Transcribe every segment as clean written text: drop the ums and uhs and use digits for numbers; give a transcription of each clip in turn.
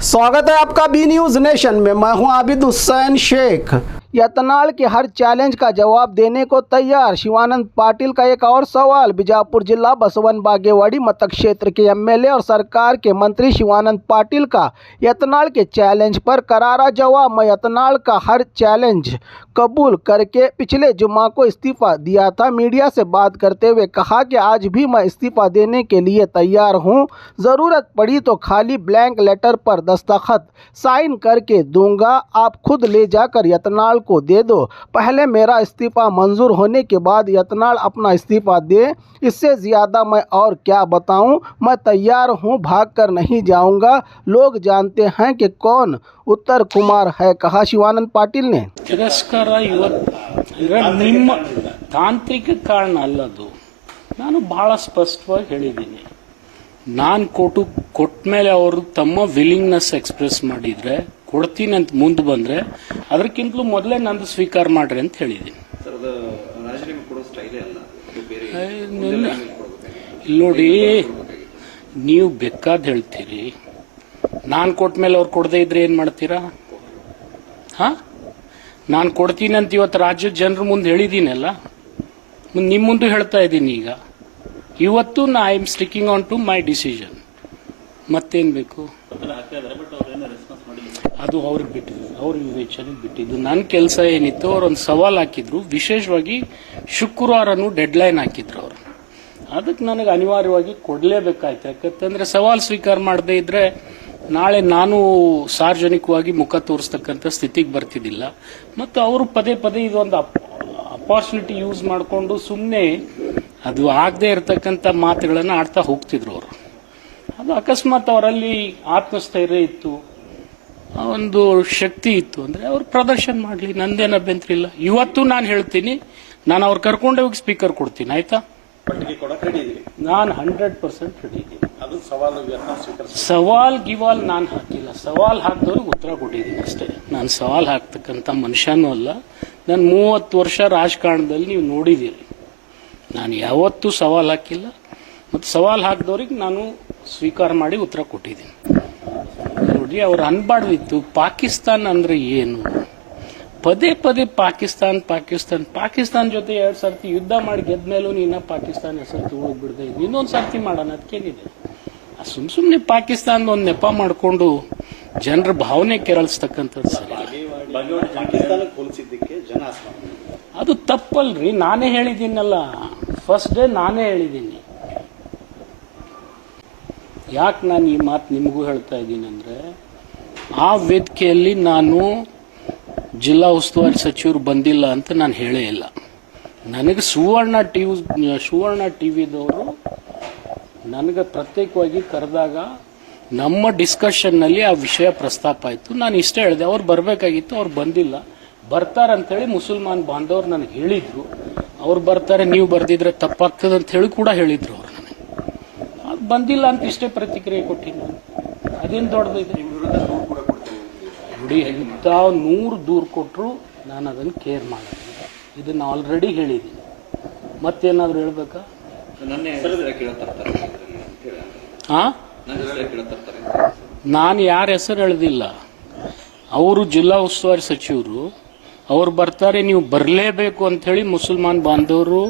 स्वागत है आपका बी न्यूज नेशन में। मैं हूं आबिद हुसैन शेख। यत्नाल के हर चैलेंज का जवाब देने को तैयार शिवानंद पाटिल का एक और सवाल। बीजापुर जिला बसवन बागेवाड़ी मतक क्षेत्र के एमएलए और सरकार के मंत्री शिवानंद पाटिल का यत्नाल के चैलेंज पर करारा जवाब। मैं यत्नाल का हर चैलेंज कबूल करके पिछले जुम्मा को इस्तीफा दिया था। मीडिया से बात करते हुए कहा कि आज भी मैं इस्तीफा देने के लिए तैयार हूं। ज़रूरत पड़ी तो खाली ब्लैंक लेटर पर दस्तखत साइन करके दूंगा। आप खुद ले जाकर यत्नाल को दे दो। पहले मेरा इस्तीफा मंजूर होने के बाद यत्नाल अपना इस्तीफा दे। इससे ज़्यादा मैं और क्या बताऊं। मैं तैयार हूं, भाग कर नहीं जाऊंगा। लोग जानते हैं कि कौन उत्तर कुमार है, कहा शिवानंद पाटिल ने। ತಿರಸ್ಕಾರ ನಿಮ್ಮ ತಾಂತ್ರಿಕ ಕಾರಣ ಅಲ್ಲದು. ನಾನು ಬಹಳ ಸ್ಪಷ್ಟವಾಗಿ ಹೇಳಿದ್ದೀನಿ. ನಾನು ಕೊಟ್ಟ ಮೇಲೆ ಅವರು ತಮ್ಮ ವಿಲ್ಲಿಂಗ್ನೆಸ್ ಎಕ್ಸ್ಪ್ರೆಸ್ ಮಾಡಿದ್ರೆ ಕೊಡ್ತೀನಿ ಅಂತ ಮುಂದೆ ಬಂದ್ರೆ ಅದಕ್ಕಿಂತಲೂ ಮೊದಲೇ ನಂದು ಸ್ವೀಕಾರ ಮಾಡ್ರಿ ಅಂತ ಹೇಳಿದ್ದೀನಿ. ನೋಡಿ, ನೀವು ಬೇಕಾದ ಹೇಳ್ತೀರಿ. ನಾನು ಕೊಟ್ಟ ಮೇಲೆ ಅವ್ರು ಕೊಡದೇ ಇದ್ರೆ ಏನ್ ಮಾಡ್ತೀರಾ? ನಾನು ಕೊಡ್ತೀನಿ ಅಂತ ಇವತ್ತು ರಾಜ್ಯದ ಜನರ ಮುಂದೆ ಹೇಳಿದ್ದೀನಲ್ಲ, ನಿಮ್ಮ ಮುಂದೆ ಹೇಳ್ತಾ ಇದ್ದೀನಿ. ಈಗ ಇವತ್ತು I am sticking on to my decision. ಮತ್ತೇನು ಬೇಕು? ಅದು ಅವ್ರಿಗೆ ಬಿಟ್ಟಿದ್ದು, ಅವ್ರ ವಿವೇಚನೆಗೆ ಬಿಟ್ಟಿದ್ದು. ನನ್ನ ಕೆಲಸ ಏನಿತ್ತು, ಅವರೊಂದು ಸವಾಲು ಹಾಕಿದ್ರು. ವಿಶೇಷವಾಗಿ ಶುಕ್ರವಾರನೂ ಡೆಡ್ಲೈನ್ ಹಾಕಿದ್ರು ಅವರು. ಅದಕ್ಕೆ ನನಗೆ ಅನಿವಾರ್ಯವಾಗಿ ಕೊಡಲೇಬೇಕಾಯ್ತು. ಯಾಕಂತಂದ್ರೆ ಸವಾಲು ಸ್ವೀಕಾರ ಮಾಡದೇ ಇದ್ರೆ ನಾಳೆ ನಾನು ಸಾರ್ವಜನಿಕವಾಗಿ ಮುಖ ತೋರಿಸ್ತಕ್ಕಂಥ ಸ್ಥಿತಿಗೆ ಬರ್ತಿದ್ದಿಲ್ಲ. ಮತ್ತು ಅವರು ಪದೇ ಪದೇ ಇದೊಂದು ಅಪಾರ್ಚುನಿಟಿ ಯೂಸ್ ಮಾಡಿಕೊಂಡು ಸುಮ್ಮನೆ ಅದು ಆಗದೆ ಇರತಕ್ಕಂಥ ಮಾತುಗಳನ್ನು ಆಡ್ತಾ ಹೋಗ್ತಿದ್ರು ಅವರು. ಅದು ಅಕಸ್ಮಾತ್ ಅವರಲ್ಲಿ ಆತ್ಮಸ್ಥೈರ್ಯ ಇತ್ತು, ಒಂದು ಶಕ್ತಿ ಇತ್ತು ಅಂದರೆ ಅವ್ರು ಪ್ರದರ್ಶನ ಮಾಡಲಿ, ನಂದೇನು ಅಭ್ಯಂತರ ಇಲ್ಲ. ಇವತ್ತು ನಾನು ಹೇಳ್ತೀನಿ, ನಾನು ಅವ್ರು ಕರ್ಕೊಂಡೇ ಹೋಗಿ ಸ್ಪೀಕರ್ ಕೊಡ್ತೀನಿ, ಆಯ್ತಾ? ನಾನು 100% ರೆಡಿ ಇದ್ದೀನಿ. ಸವಾಲ್ ಗಿವಾಲ್ ನಾನು ಹಾಕಿಲ್ಲ. ಸವಾಲ್ ಹಾಕಿದವ್ರಿಗೆ ಉತ್ತರ ಕೊಟ್ಟಿದ್ದೀನಿ ಅಷ್ಟೇ. ನಾನು ಸವಾಲ್ ಹಾಕ್ತಕ್ಕಂಥ ಮನುಷ್ಯನೂ ಅಲ್ಲ. ನಾನು 30 ವರ್ಷ ರಾಜಕಾರಣದಲ್ಲಿ ನೀವು ನೋಡಿದ್ದೀರಿ. ನಾನು ಯಾವತ್ತೂ ಸವಾಲ್ ಹಾಕಿಲ್ಲ. ಮತ್ತು ಸವಾಲ್ ಹಾಕಿದವ್ರಿಗೆ ನಾನು ಸ್ವೀಕಾರ ಮಾಡಿ ಉತ್ತರ ಕೊಟ್ಟಿದ್ದೀನಿ. ನೋಡಿ, ಅವ್ರು ಅನ್ಬಾರ್ದಿತ್ತು ಪಾಕಿಸ್ತಾನ ಅಂದ್ರೆ ಏನು. ಪದೇ ಪದೇ ಪಾಕಿಸ್ತಾನ ಜೊತೆ 2 ಸರ್ತಿ ಯುದ್ಧ ಮಾಡಿ ಗೆದ್ದ ಮೇಲೂ ನೀನ ಪಾಕಿಸ್ತಾನ ಹೆಸರು ಹೋಗ್ಬಿಡ್ದೆ. ಇನ್ನೊಂದು ಸರ್ತಿ ಮಾಡೋಣ, ಅದಕ್ಕೇನಿದೆ? ಸುಮ್ಮನೆ ಪಾಕಿಸ್ತಾನದ ಒಂದು ನೆಪ ಮಾಡಿಕೊಂಡು ಜನರ ಭಾವನೆ ಕೆರಳಿಸ್ತಕ್ಕಂಥದ್ದು ಸರಿ. ಅದು ತಪ್ಪಲ್ರಿ. ನಾನೇ ಹೇಳಿದ್ದೀನಲ್ಲ, ಫಸ್ಟ್ ಡೇ ನಾನೇ ಹೇಳಿದ್ದೀನಿ. ಯಾಕೆ ನಾನು ಈ ಮಾತು ನಿಮಗೂ ಹೇಳ್ತಾ ಇದ್ದೀನಿ ಅಂದರೆ, ಆ ವೇದಿಕೆಯಲ್ಲಿ ನಾನು ಜಿಲ್ಲಾ ಉಸ್ತುವಾರಿ ಸಚಿವರು ಬಂದಿಲ್ಲ ಅಂತ ನಾನು ಹೇಳೇ ಇಲ್ಲ. ನನಗೆ ಸುವರ್ಣ ಟಿವಿದವರು ನನಗೆ ಪ್ರತ್ಯೇಕವಾಗಿ ಕರೆದಾಗ ನಮ್ಮ ಡಿಸ್ಕಷನ್ನಲ್ಲಿ ಆ ವಿಷಯ ಪ್ರಸ್ತಾಪ ಆಯಿತು. ನಾನು ಇಷ್ಟೇ ಹೇಳಿದೆ, ಅವ್ರು ಬರಬೇಕಾಗಿತ್ತು, ಅವ್ರು ಬಂದಿಲ್ಲ. ಬರ್ತಾರಂತೇಳಿ ಮುಸಲ್ಮಾನ್ ಬಾಂಧವರು ನನಗೆ ಹೇಳಿದ್ರು. ಅವ್ರು ಬರ್ತಾರೆ, ನೀವು ಬರ್ದಿದ್ರೆ ತಪ್ಪಾಗ್ತದೆ ಅಂತ ಹೇಳಿ ಕೂಡ ಹೇಳಿದ್ರು ಅವರು ನನಗೆ. ಅದು ಬಂದಿಲ್ಲ ಅಂತ ಇಷ್ಟೇ ಪ್ರತಿಕ್ರಿಯೆ ಕೊಟ್ಟಿನಿ. ಅದೇನು ದೊಡ್ಡದಿದೆ? ನೋಡಿ, ಇಂಥ 100 ದೂರು ಕೊಟ್ಟರು ನಾನು ಅದನ್ನು ಕೇರ್ ಮಾಡೋದಿಲ್ಲ. ಇದನ್ನು ಆಲ್ರೆಡಿ ಹೇಳಿದ್ದೀನಿ. ಮತ್ತೇನಾದರೂ ಹೇಳ್ಬೇಕಾ? ನಾನು ಯಾರ ಹೆಸರು ಹೇಳ್ದಿಲ್ಲ. ಅವರು ಜಿಲ್ಲಾ ಉಸ್ತುವಾರಿ ಸಚಿವರು, ಅವ್ರು ಬರ್ತಾರೆ, ನೀವು ಬರಲೇಬೇಕು ಅಂಥೇಳಿ ಮುಸಲ್ಮಾನ್ ಬಾಂಧವರು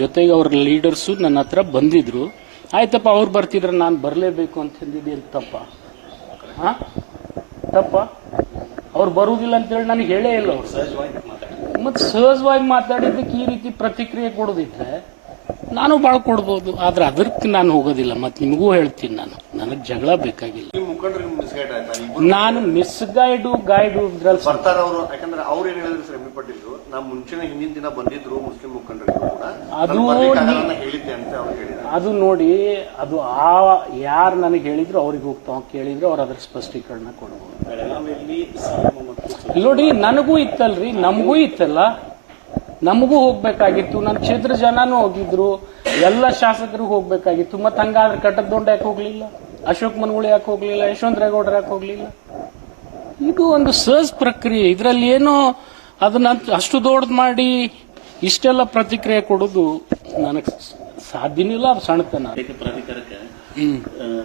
ಜೊತೆಗೆ ಅವ್ರ ಲೀಡರ್ಸು ನನ್ನ ಹತ್ರ ಬಂದಿದ್ರು. ಆಯ್ತಪ್ಪ, ಅವ್ರು ಬರ್ತಿದ್ರೆ ನಾನು ಬರಲೇಬೇಕು ಅಂತ ಅಂದಿದ್ದೇನು ತಪ್ಪ? ತಪ್ಪ? ಅವ್ರು ಬರುವುದಿಲ್ಲ ಅಂತೇಳಿ ನನಗೆ ಹೇಳೇ ಇಲ್ಲ. ಅವ್ರು ಮತ್ತು ಸಹಜವಾಗಿ ಮಾತಾಡಿದ್ದಕ್ಕೆ ಈ ರೀತಿ ಪ್ರತಿಕ್ರಿಯೆ ಕೊಡೋದಿದ್ರೆ ನಾನು ಭಾಳ ಕೊಡ್ಬೋದು. ಆದ್ರೆ ಅದಕ್ಕೆ ನಾನು ಹೋಗೋದಿಲ್ಲ. ಮತ್ತು ನಿಮಗೂ ಹೇಳ್ತೀನಿ, ನನಗೆ ಜಗಳ ಬೇಕಾಗಿಲ್ಲ. ನಾನು ಮಿಸ್ಗೈಡು ಇದ್ರಲ್ಲಿ ಅದು ನೋಡಿ, ಅದು ಯಾರು ನನಗೆ ಹೇಳಿದ್ರು ಅವ್ರಿಗೆ ಹೋಗ್ತಾವ ಕೇಳಿದ್ರು ಅವ್ರು ಅದ್ರ ಸ್ಪಷ್ಟೀಕರಣ ಕೊಡ್ಬೋದು. ನೋಡಿ, ನನಗೂ ಇತ್ತಲ್ರಿ, ನಮಗೂ ಇತ್ತಲ್ಲ, ನಮಗೂ ಹೋಗ್ಬೇಕಾಗಿತ್ತು. ನನ್ನ ಕ್ಷೇತ್ರ ಜನನೂ ಹೋಗಿದ್ರು, ಎಲ್ಲ ಶಾಸಕರಿಗೂ ಹೋಗ್ಬೇಕಾಗಿತ್ತು. ಮತ್ತೆ ಹಂಗಾದ್ರೆ ಕಟಕ್ದೊಂಡ ಯಾಕೆ ಹೋಗ್ಲಿಲ್ಲ? ಅಶೋಕ್ ಮನ್ಗುಳಿ ಯಾಕೆ ಹೋಗ್ಲಿಲ್ಲ? ಯಶವಂತರೇಗೌಡರು ಯಾಕೆ ಹೋಗ್ಲಿಲ್ಲ? ಇದು ಒಂದು ಸಹಜ ಪ್ರಕ್ರಿಯೆ. ಇದರಲ್ಲಿ ಏನೋ ಅದನ್ನ ಅಷ್ಟು ದೊಡ್ಡದು ಮಾಡಿ ಇಷ್ಟೆಲ್ಲ ಪ್ರತಿಕ್ರಿಯೆ ಕೊಡೋದು ನನಗೆ ಸಾಧ್ಯನಿಲ್ಲ. ಅದು ಸಣ್ಣತನ.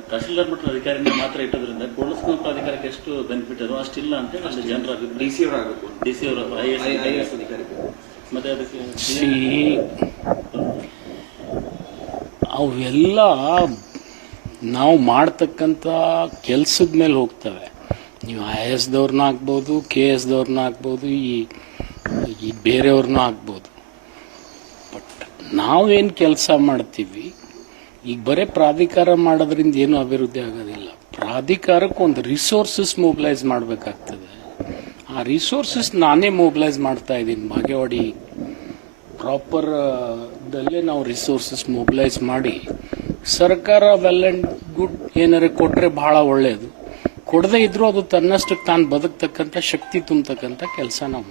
ತಹಶೀಲ್ದಾರ್ ಮಟ್ಟದ ಅಧಿಕಾರಿನ ಮಾತ್ರ ಇಟ್ಟೋದ್ರಿಂದ ಕೋಟಸ್ಕೂರು ಪ್ರಾಧಿಕಾರಕ್ಕೆ ಎಷ್ಟು ಬೆನಿಫಿಟ್ ಅದು ಅಷ್ಟಿಲ್ಲ ಅಂತ ಅಲ್ಲಿ ಜನರ ಡಿಸಿ ಅವರಾಗಬೇಕು, ಡಿಸಿ ಅವರು IAS ಅಧಿಕಾರಿ ಮತ್ತೆ ಅದಕ್ಕೆ ಅವೆಲ್ಲ ನಾವು ಮಾಡ್ತಕ್ಕಂಥ ಕೆಲ್ಸದ ಮೇಲೆ ಹೋಗ್ತವೆ. ನೀವು IAS ದವ್ರನ್ನ ಆಗ್ಬೋದು, KS ದವ್ರನ್ನ ಆಗ್ಬೋದು, ಈ ಬೇರೆಯವ್ರನ್ನೂ ಆಗ್ಬೋದು. ಬಟ್ ನಾವೇನು ಕೆಲಸ ಮಾಡ್ತೀವಿ, ಈಗ ಬರೀ ಪ್ರಾಧಿಕಾರ ಮಾಡೋದ್ರಿಂದ ಏನೂ ಅಭಿವೃದ್ಧಿ ಆಗೋದಿಲ್ಲ. ಪ್ರಾಧಿಕಾರಕ್ಕೆ ಒಂದು ರಿಸೋರ್ಸಸ್ ಮೊಬಿಲೈಸ್ ಮಾಡಬೇಕಾಗ್ತದೆ. ಆ ರಿಸೋರ್ಸಸ್ ನಾನೇ ಮೊಬಿಲೈಸ್ ಮಾಡ್ತಾ ಇದ್ದೀನಿ. ಬಾಗೇವಾಡಿ ಪ್ರಾಪರ್ ದಲ್ಲೇ ನಾವು ರಿಸೋರ್ಸಸ್ ಮೊಬಿಲೈಸ್ ಮಾಡಿ ಸರ್ಕಾರ ವೆಲ್ ಆ್ಯಂಡ್ ಗುಡ್ ಏನಾರು ಕೊಟ್ಟರೆ ಭಾಳ ಒಳ್ಳೆಯದು. ಕೊಡದೇ ಇದ್ರೂ ಅದು ತನ್ನಷ್ಟಕ್ಕೆ ತಾನು ಬದುಕ್ತಕ್ಕಂಥ ಶಕ್ತಿ ತುಂಬತಕ್ಕಂಥ ಕೆಲಸ ನಾವು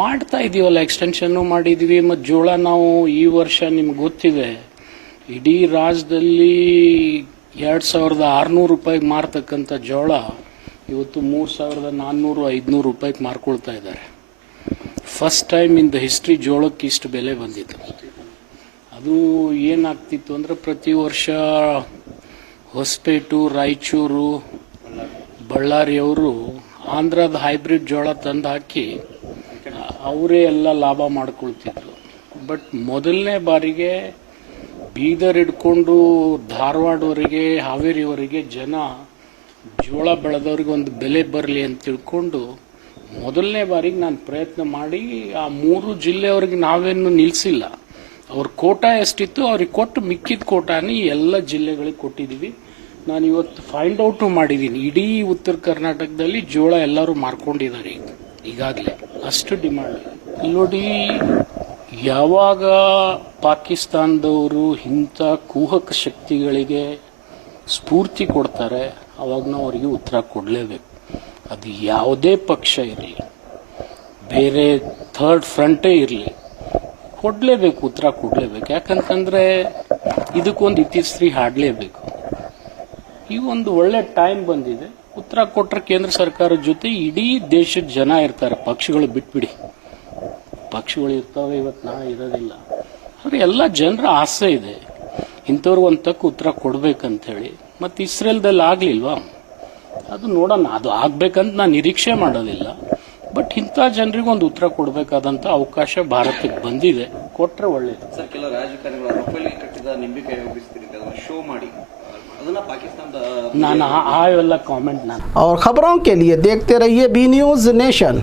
ಮಾಡ್ತಾ ಇದ್ದೀವಲ್ಲ. ಎಕ್ಸ್ಟೆನ್ಷನ್ನು ಮಾಡಿದ್ದೀವಿ. ಮತ್ತು ಜೋಳ ನಾವು ಈ ವರ್ಷ ನಿಮ್ಗೆ ಗೊತ್ತಿದೆ, ಇಡೀ ರಾಜ್ಯದಲ್ಲಿ 2600 ರೂಪಾಯಿಗೆ ಮಾರ್ತಕ್ಕಂಥ ಜೋಳ ಇವತ್ತು 3400-500 ರೂಪಾಯಿಗೆ ಮಾರ್ಕೊಳ್ತಾ ಇದ್ದಾರೆ. First time in the history ಜೋಳಕ್ಕೆ ಇಷ್ಟು ಬೆಲೆ ಬಂದಿತ್ತು. ಅದು ಏನಾಗ್ತಿತ್ತು ಅಂದರೆ ಪ್ರತಿ ವರ್ಷ ಹೊಸಪೇಟು, ರಾಯಚೂರು, ಬಳ್ಳಾರಿಯವರು ಆಂಧ್ರದ ಹೈಬ್ರಿಡ್ ಜೋಳ ತಂದು ಹಾಕಿ ಅವರೇ ಎಲ್ಲ ಲಾಭ ಮಾಡ್ಕೊಳ್ತಿದ್ರು. ಬಟ್ ಮೊದಲನೇ ಬಾರಿಗೆ ಬೀದರ್ ಹಿಡ್ಕೊಂಡು ಧಾರವಾಡವರೆಗೆ, ಹಾವೇರಿವರೆಗೆ ಜನ ಜೋಳ ಬೆಳೆದವ್ರಿಗೆ ಒಂದು ಬೆಲೆ ಬರಲಿ ಅಂತ ತಿಳ್ಕೊಂಡು ಮೊದಲನೇ ಬಾರಿಗೆ ನಾನು ಪ್ರಯತ್ನ ಮಾಡಿ ಆ 3 ಜಿಲ್ಲೆಯವ್ರಿಗೆ ನಾವೇನು ನಿಲ್ಲಿಸಿಲ್ಲ. ಅವ್ರ ಕೋಟಾ ಎಷ್ಟಿತ್ತು ಅವ್ರಿಗೆ ಕೊಟ್ಟು ಮಿಕ್ಕಿದ ಕೋಟಾನ ಎಲ್ಲ ಜಿಲ್ಲೆಗಳಿಗೆ ಕೊಟ್ಟಿದ್ದೀವಿ. ನಾನು ಇವತ್ತು ಫೈಂಡ್ ಔಟು ಮಾಡಿದ್ದೀನಿ, ಇಡೀ ಉತ್ತರ ಕರ್ನಾಟಕದಲ್ಲಿ ಜೋಳ ಎಲ್ಲರೂ ಮಾರ್ಕೊಂಡಿದ್ದಾರೆ ಈಗಾಗಲೇ. ಅಷ್ಟು ಡಿಮಾಂಡ್ ನೋಡಿ. ಯಾವಾಗ ಪಾಕಿಸ್ತಾನದವರು ಇಂಥ ಕುಹಕ ಶಕ್ತಿಗಳಿಗೆ ಸ್ಫೂರ್ತಿ ಕೊಡ್ತಾರೆ ಅವಾಗ ನಾವು ಅವರಿಗೆ ಉತ್ತರ ಕೊಡಲೇಬೇಕು. ಅದು ಯಾವುದೇ ಪಕ್ಷ ಇರಲಿ, ಬೇರೆ ಥರ್ಡ್ ಫ್ರಂಟೇ ಇರಲಿ, ಕೊಡಲೇಬೇಕು, ಉತ್ತರ ಕೊಡಲೇಬೇಕು. ಯಾಕಂತಂದರೆ ಇದಕ್ಕೊಂದು ಇತಿಶ್ರೀ ಹಾಡಲೇಬೇಕು. ಈ ಒಂದು ಒಳ್ಳೆ ಟೈಮ್ ಬಂದಿದೆ. ಉತ್ತರ ಕೊಟ್ಟರೆ ಕೇಂದ್ರ ಸರ್ಕಾರದ ಜೊತೆ ಇಡೀ ದೇಶದ ಜನ ಇರ್ತಾರೆ. ಪಕ್ಷಗಳು ಬಿಟ್ಬಿಡಿ, ಪಕ್ಷಗಳು ಇರ್ತಾವೆ, ಇವತ್ತು ನಾಳೆ ಇರೋದಿಲ್ಲ. ಆದರೆ ಎಲ್ಲ ಜನರ ಆಸೆ ಇದೆ ಇಂಥವ್ರಿಗೆ ಒಂದು ತಕ್ಕ ಉತ್ತರ ಕೊಡ್ಬೇಕಂತೇಳಿ. ಮತ್ತು ಇಸ್ರೇಲ್ದಲ್ಲಿ ಆಗಲಿಲ್ವಾ, ಅದು ನೋಡೋಣ. ಅದು ಆಗ್ಬೇಕಂತ ನಾನು ನಿರೀಕ್ಷೆ ಮಾಡೋದಿಲ್ಲ. ಬಟ್ ಇಂಥ ಜನರಿಗೆ ಒಂದು ಉತ್ತರ ಕೊಡಬೇಕಾದಂಥ ಅವಕಾಶ ಭಾರತಕ್ಕೆ ಬಂದಿದೆ. ಕೊಟ್ಟರೆ ಒಳ್ಳೇದು. ಸರ್, ಕೆಲ ರಾಜಕಾರಣಿಗಳು ರಫೇಲ್ ಕಟ್ಟಿದ ನಿಂಬಿಕಾಯಿ ಉಗಿಸ್ತೀರಿ ಶೋ ಮಾಡಿ ಅದನ್ನ ಪಾಕಿಸ್ತಾನದ ನಾನು ಆ ಎಲ್ಲ ಕಾಮೆಂಟ್ ನಾನು और खबरों के लिए देखते रहिए बी न्यूज़ नेशन।